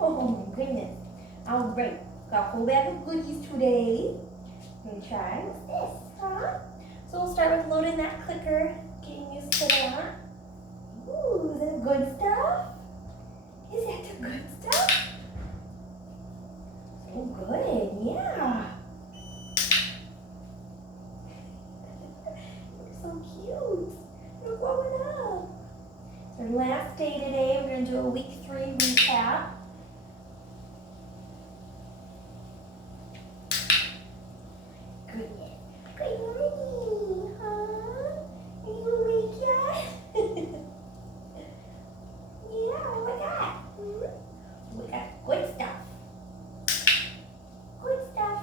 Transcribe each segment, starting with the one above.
Oh my goodness. All right, got a whole bag of goodies today. Gonna try what's this, huh? So we'll start with loading that clicker, getting used to that. Ooh, is it good stuff? Is that the good stuff? Oh, good, yeah. You're so cute. You're growing up. It's our last day today. We're gonna do a week 3 recap. Good morning, huh? Are you awake yet? Yeah, what we got? We got good stuff. Good stuff.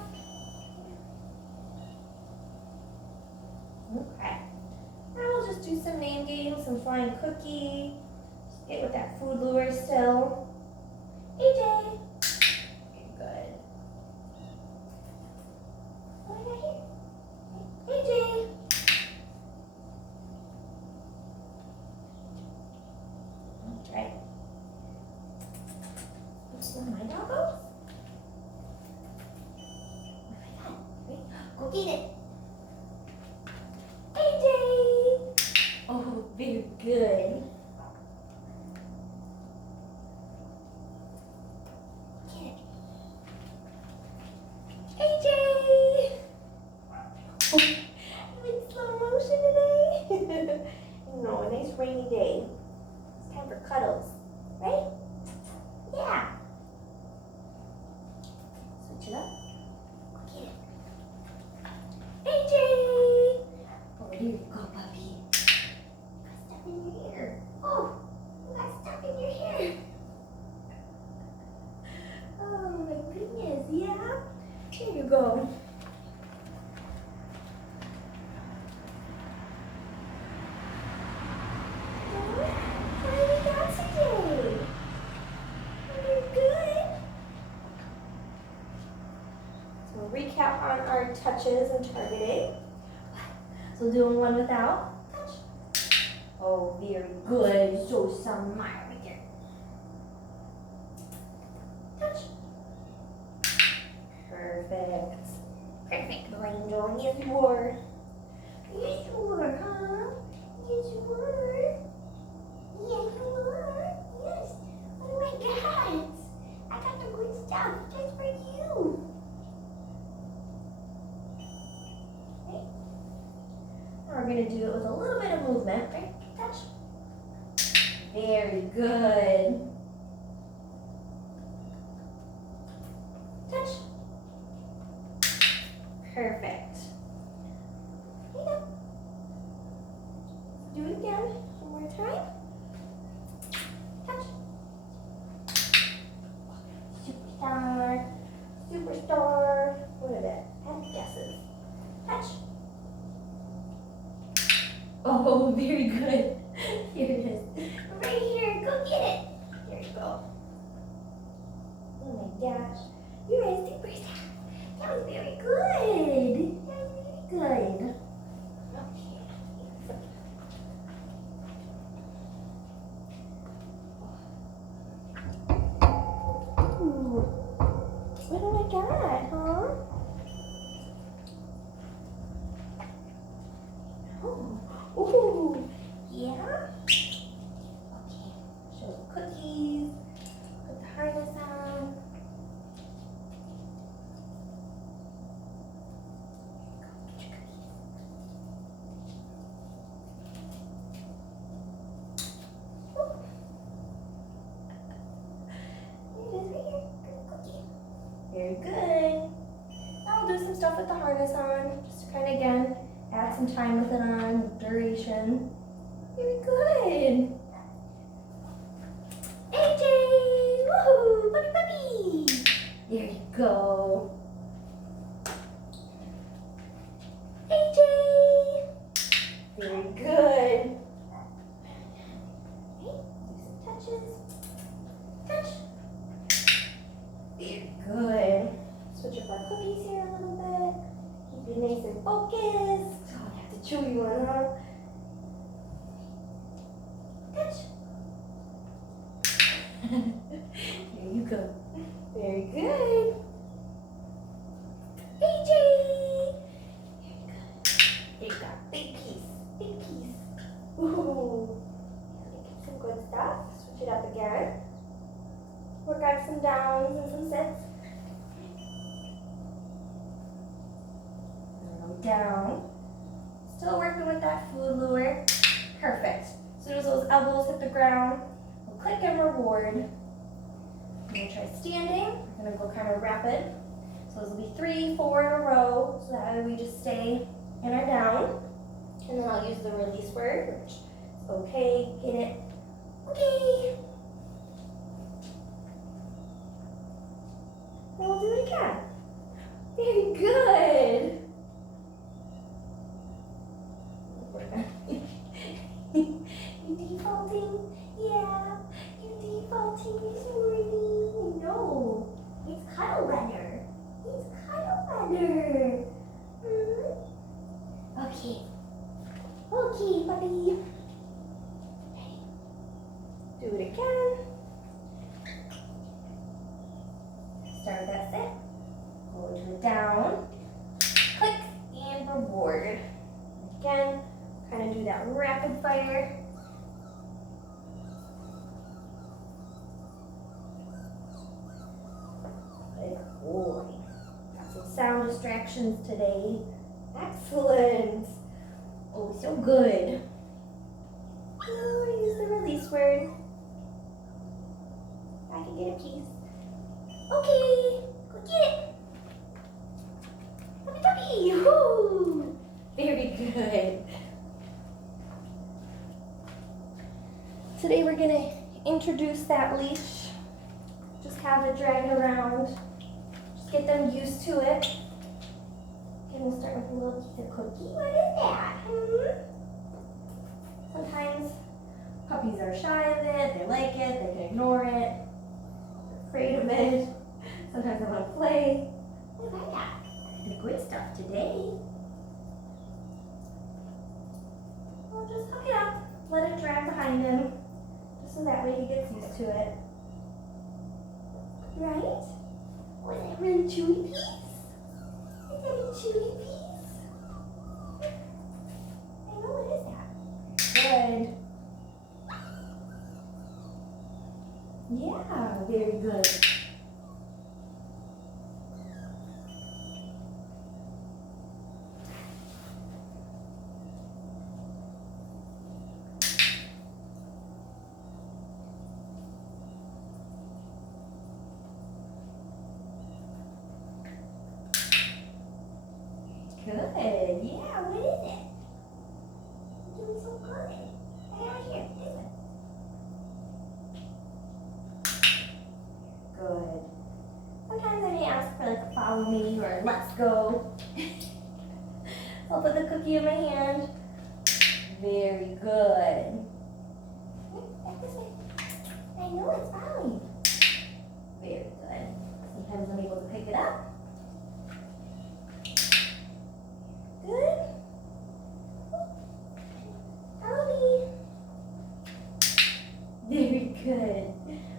Okay. Now we'll just do some name games, some flying cookie. Just get with that food lure still. AJ. Okay, good. What do I got here? AJ. That's right. What's one of my doggos? What do I got? Wait, go get it. AJ. Oh, very good. Get it. AJ. Oh, I'm in slow motion today. No, a nice rainy day. It's time for cuddles, right? Yeah. Switch it up. Go get it. AJ. Oh, here you go, puppy. Got stuff in your hair. Oh, you got stuff in your hair. Oh my goodness, yeah. Here you go. What do we got today? Very good. So we'll recap on our touches and targeting. So doing one without touch. Oh, very good. So some Maya right there. Touch. Perfect. Perfect, little angel. Yes, you were. Yes, you were, huh? Yes, you were. Yes, you were. Yes. Oh my God. I got the good stuff just for you. Okay. Now we're going to do it with a little bit of movement, right? Touch. Very good. Touch. Perfect. Here you go. Do it again. One more time. Touch. Superstar. Superstar. What is it? Have guesses. Touch. Oh, very good. Here it is. Right here. Go get it. There you go. Oh my gosh. You're a superstar. That was very good. That was very good. Okay. Ooh. What do I got, huh? Oh. Ooh. Yeah? Okay. Show the cookies. Put the harness on. Get your cookies. Ooh. Here it is right here. Cookie. Very good. Now I'll do some stuff with the harness on. Just to kind of, again, add some time with it on, duration. Very good. AJ! Woohoo! Puppy, puppy! There you go. AJ! Very good. Okay, do some touches. Touch. Very good. Switch up our cookies here a little bit. Keep you nice and focused. Oh, I have to chew you on, huh? Touch. There you go. sits. Down. Still working with that food lure. Perfect. As soon as those elbows hit the ground, we'll click and reward. I'm going to try standing. I'm going to go kind of rapid. So this will be 3, 4 in a row. So that way we just stay in our down. And then I'll use the release word, which is okay. Get it? Okay. And we'll do it again. Very good. You defaulting? Yeah, you defaulting this morning. No, it's cuddle weather. It's cuddle weather. Okay. Okay, puppy. Do it again. Start with that sit. Go into a down. Click and reward. Again. Kind of do that rapid fire. Good boy. Got some sound distractions today. Excellent. Oh, so good. Oh, use the release word. I can get a piece. Okay, go get it. Puppy, puppy. Woo. Very good. Today we're going to introduce that leash. Just have it drag it around. Just get them used to it. Okay, we'll start with a little piece of cookie. What is that? Sometimes puppies are shy of it, they like it, they can ignore it, they're afraid of it. Sometimes they want to play. What have I got? The good stuff today. We'll just hook it up, let it drag behind him. So that way he gets used to it. Right? Oh, is that a really chewy piece? Is that a chewy piece? I know, what is that? Good. Yeah, very good. Good. Yeah, what is it? You're doing so good. I got it here. This one. Good. Sometimes I may ask for like a follow me or let's go. I'll put the cookie in my hand. Very good. Back this way. I know it's following. Very good. Sometimes I'm able to pick it up. Good. Follow me. Very good.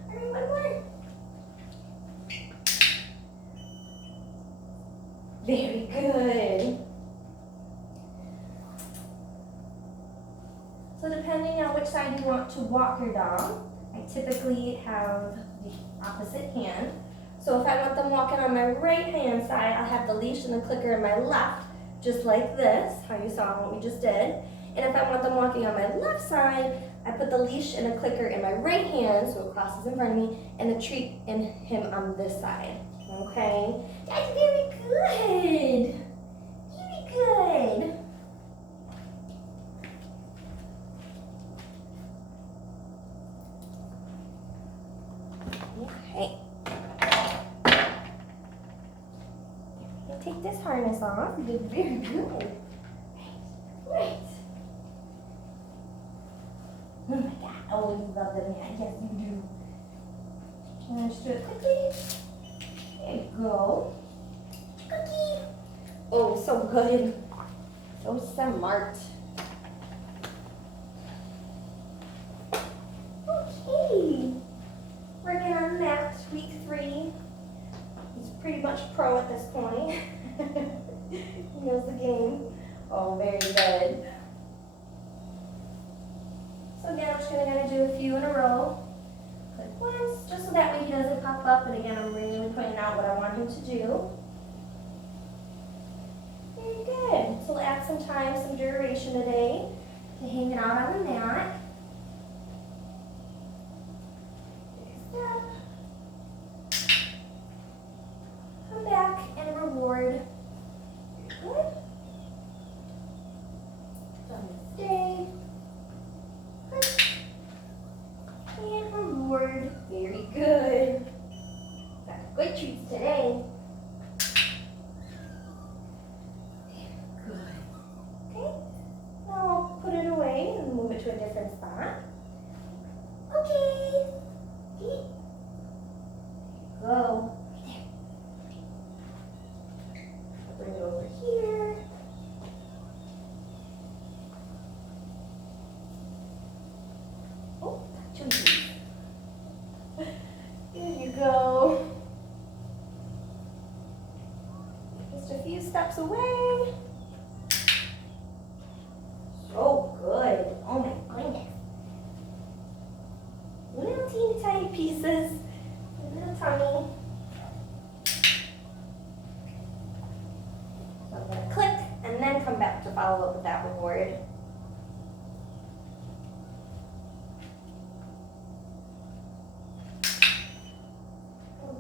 All right, one more. Very good. So depending on which side you want to walk your dog, I typically have the opposite hand. So if I want them walking on my right hand side, I'll have the leash and the clicker in my left. Just like this, how you saw what we just did. And if I want them walking on my left side, I put the leash and the clicker in my right hand, so it crosses in front of me, and the treat in him on this side. Okay? That's very good. Very good. Okay. Take this harness off. You did very good. Right. Oh my God. Oh, you love them, yeah. Yes, you do. And just do it quickly. There you go. Cookie. Oh, so good. So smart. Okay. Working on Max week 3. He's pretty much pro at this point. He knows the game. Oh, very good. So again, I'm just going to do a few in a row. Click once, just so that way he doesn't pop up. And again, I'm really pointing out what I want him to do. Very good. So we'll add some time, some duration today to hanging out on the mat. Step. Come back and reward. Good. Stay. And reward. Very good. Got good treats today. Good. Okay. Now I'll put it away and move it to a different spot. Okay. Here you go. I'll bring it over here. Oh, got 2 treats. Here you go. Just a few steps away. So good. Oh my goodness. Little teeny tiny pieces. Little tummy. So I'm going to click and then come back to follow up with that reward.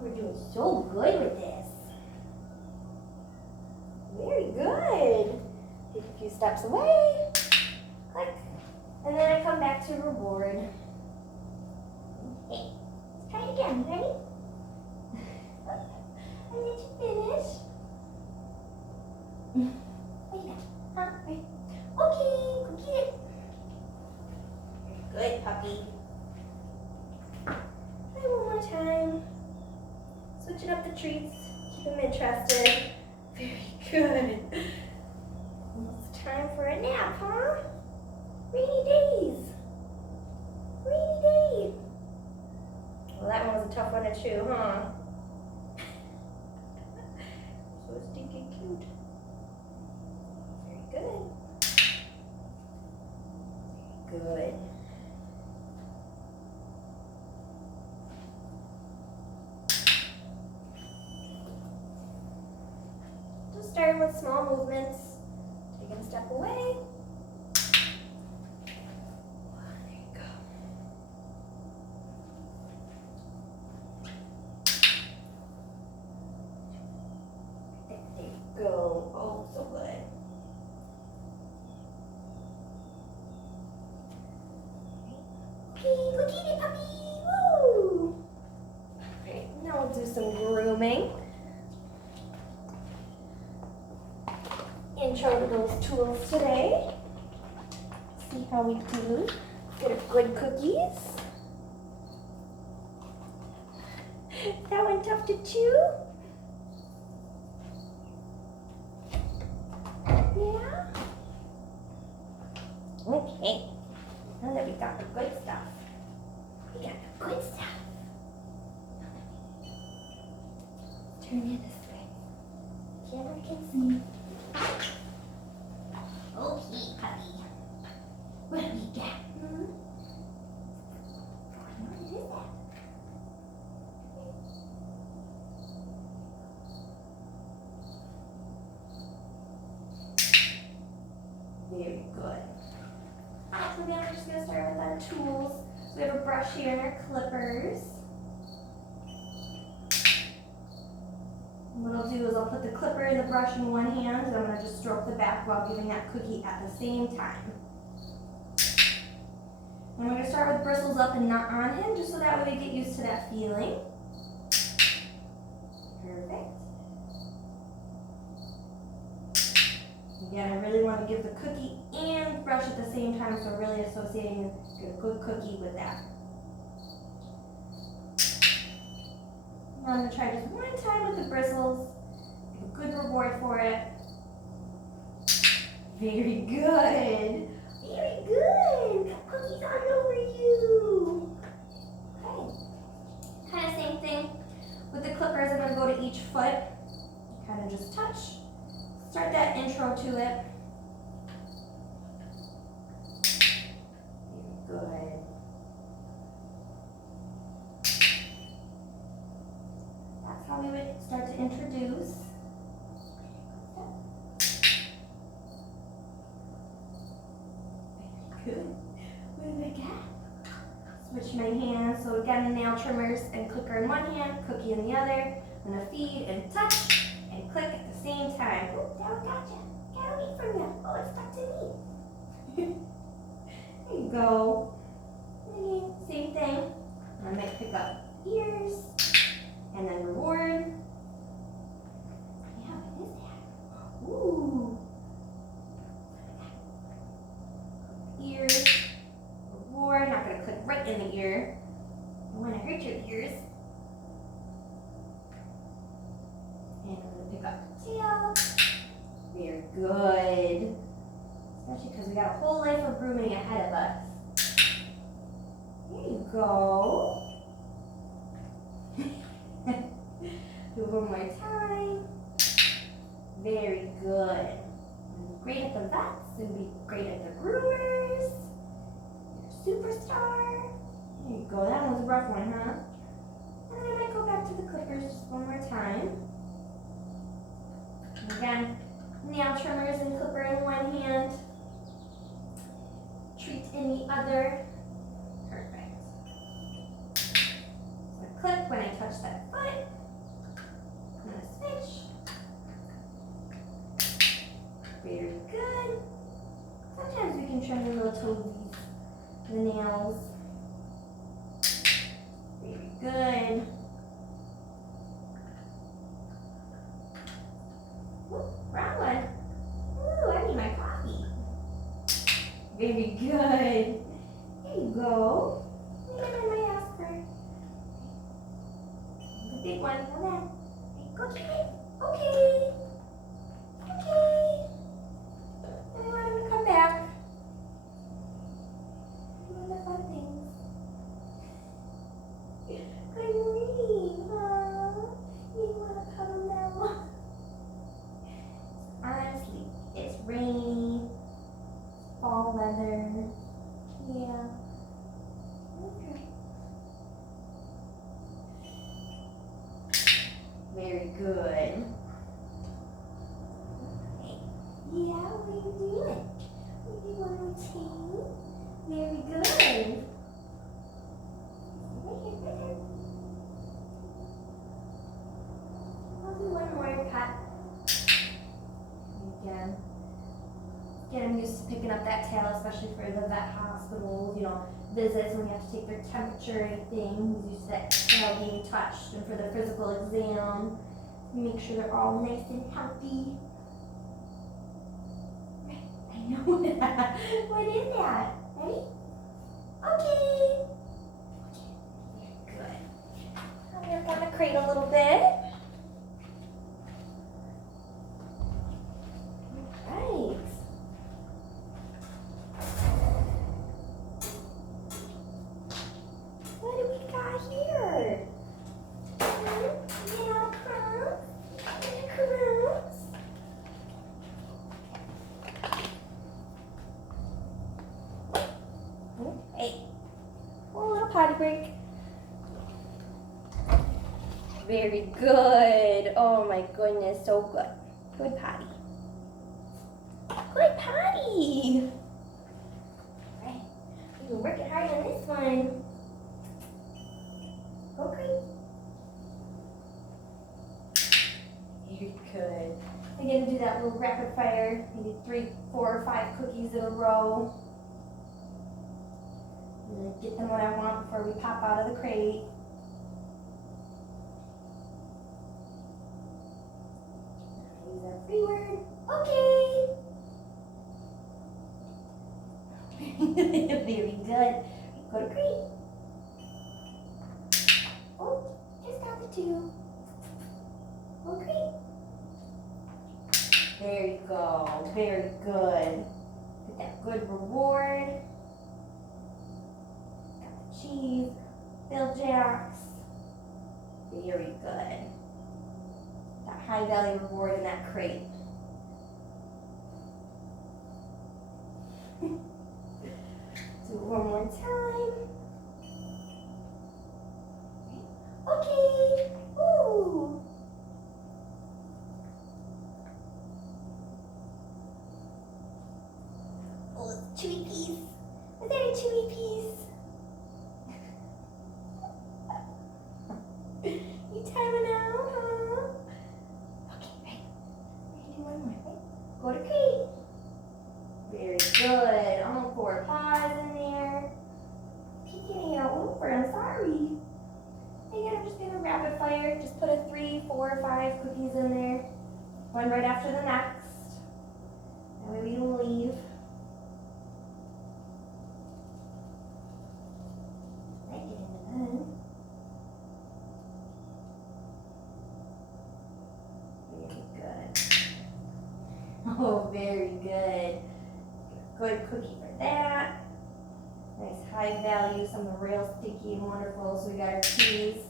We're doing so good with this. Very good. Take a few steps away. Click. And then I come back to reward. Okay. Let's try it again. Ready? And then to finish. What you got? Huh? Right. Okay. Go get it. Good, puppy. And one more time. Switching up the treats, keep them interested. Very good. Almost time for a nap, huh? Rainy days. Rainy day. Well, that one was a tough one to chew, huh? So stinking cute. Very good. Very good. Starting with small movements, taking a step away. There you go. There you go. Oh, so good. Okay, go get it, puppy. Woo! Alright, now we'll do some grooming. Intro to those tools today. See how we do. Get a good cookies. That one tough to chew? Yeah? Okay. Now that we got the good stuff. We got the good stuff. Turn it this way. Camera can see. Okay, puppy. What do we got? What is that? Very good. So now we're just going to start with our tools. So we have a brush here and our clippers. What I'll do is I'll put the clipper and the brush in one hand, and I'm going to just stroke the back while giving that cookie at the same time. And we're going to start with bristles up and not on him, just so that way we get used to that feeling. Perfect. Again, I really want to give the cookie and brush at the same time, so really associating a good cookie with that. Now I'm going to try just one time with the bristles. Give a good reward for it. Very good. Very good. Got cookies all over you. Okay. Kind of same thing with the clippers. I'm going to go to each foot. Kind of just touch. Start that intro to it. Very good. switch my hands. So again, nail trimmers and clicker in one hand, cookie in the other. I'm gonna feed and touch and click at the same time. Oh, that one gotcha. Got away from you. Oh, it's stuck to me. There you go. Again, same thing. I might pick up ears and then reward. Yeah, what is that? Ooh. Ears, reward. Not gonna click right in the ear. I wanna hurt your ears. And I'm gonna pick up the tail. Very good. Especially because we got a whole life of grooming ahead of us. There you go. Do it one more time. Very good. Great at the vets and be great at the groomers. You're a superstar. There you go. That was a rough one, huh? And then I might go back to the clippers just one more time. And again, nail trimmers and clipper in one hand. Treat in the other. Perfect. So I click when I touch that foot. I'm gonna switch. Very good. Sometimes we can trim the little toesies, the nails. Very good. Ooh, wrong one. Ooh, I need my coffee. Very good. There you go. And I might ask for the big one. Hold on. Go get it. Okay. Okay. And I want him to come back. Doing the fun things. Good morning, huh? You want to cuddle now? Honestly, it's rainy. Fall weather. Yeah. Okay. Very good. Yeah, what are you doing? You want to routine? Very good. Right here, right here. I'll do one more cut. Again. Get them used to picking up that tail, especially for the vet hospitals, you know, visits when we have to take their temperature and things. Used to that tail being touched, and for the physical exam, make sure they're all nice and healthy. I know that. What is that? Ready? Okay. Good. I'm gonna work on the crate a little bit. All right. What do we got here? Yeah, crumbs. Crumbs. Okay. Oh, a little potty break. Very good. Oh my goodness, so good. Good potty. Good potty. All right. We've been working hard on this one. Okay. Very good. I'm gonna do that little rapid fire, maybe 3, 4, or 5 cookies in a row. I'm gonna get them what I want before we pop out of the crate. Use our free word. Okay. Very good. Go to crate. Oh, just got the 2. Okay. There you go. Very good. Get that good reward. Got the cheese. Bill Jacks. Very good. That high value reward in that crate. Do it one more time. Okay. Ooh. Oh, chewy piece. Was that a chewy piece? Very good. I'm gonna pour paws in there. Peeking out. Over. I'm sorry. Again, I'm just gonna rapid fire. Just put 3, 4, 5 cookies in there. One right after the next. That way we don't leave. Right, get in the bun. Very good. Oh, very good. Good cookie for that. Nice high value, some real sticky and wonderful. So we got our cheese.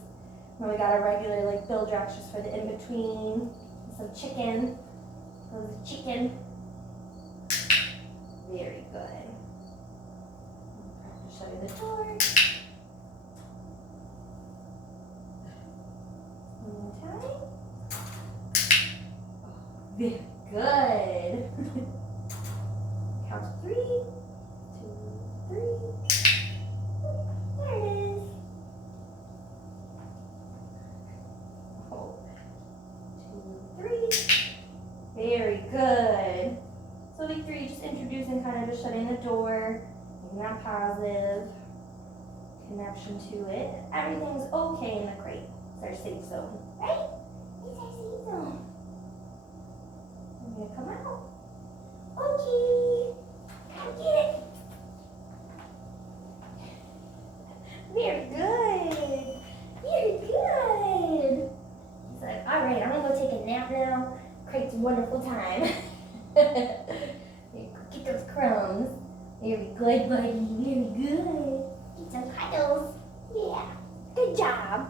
Then we got our regular like Bill Jacks just for the in-between. Some chicken. Those chicken. Very good. Practice shutting the door. One more time. Oh, very good. Count to 3, 2, 3. There it is. Oh, 2, 3. Very good. So week 3, just introducing, kind of just shutting the door, making that positive connection to it. Everything's okay in the crate. It's our safe zone, right? It's our safe zone. I'm gonna come out. Okay. Come get it. Very good. Very good. He's like, all right, I'm gonna go take a nap now. Crate's a wonderful time. Get those crumbs. Very good, buddy. Very good. Get some cuddles. Yeah. Good job.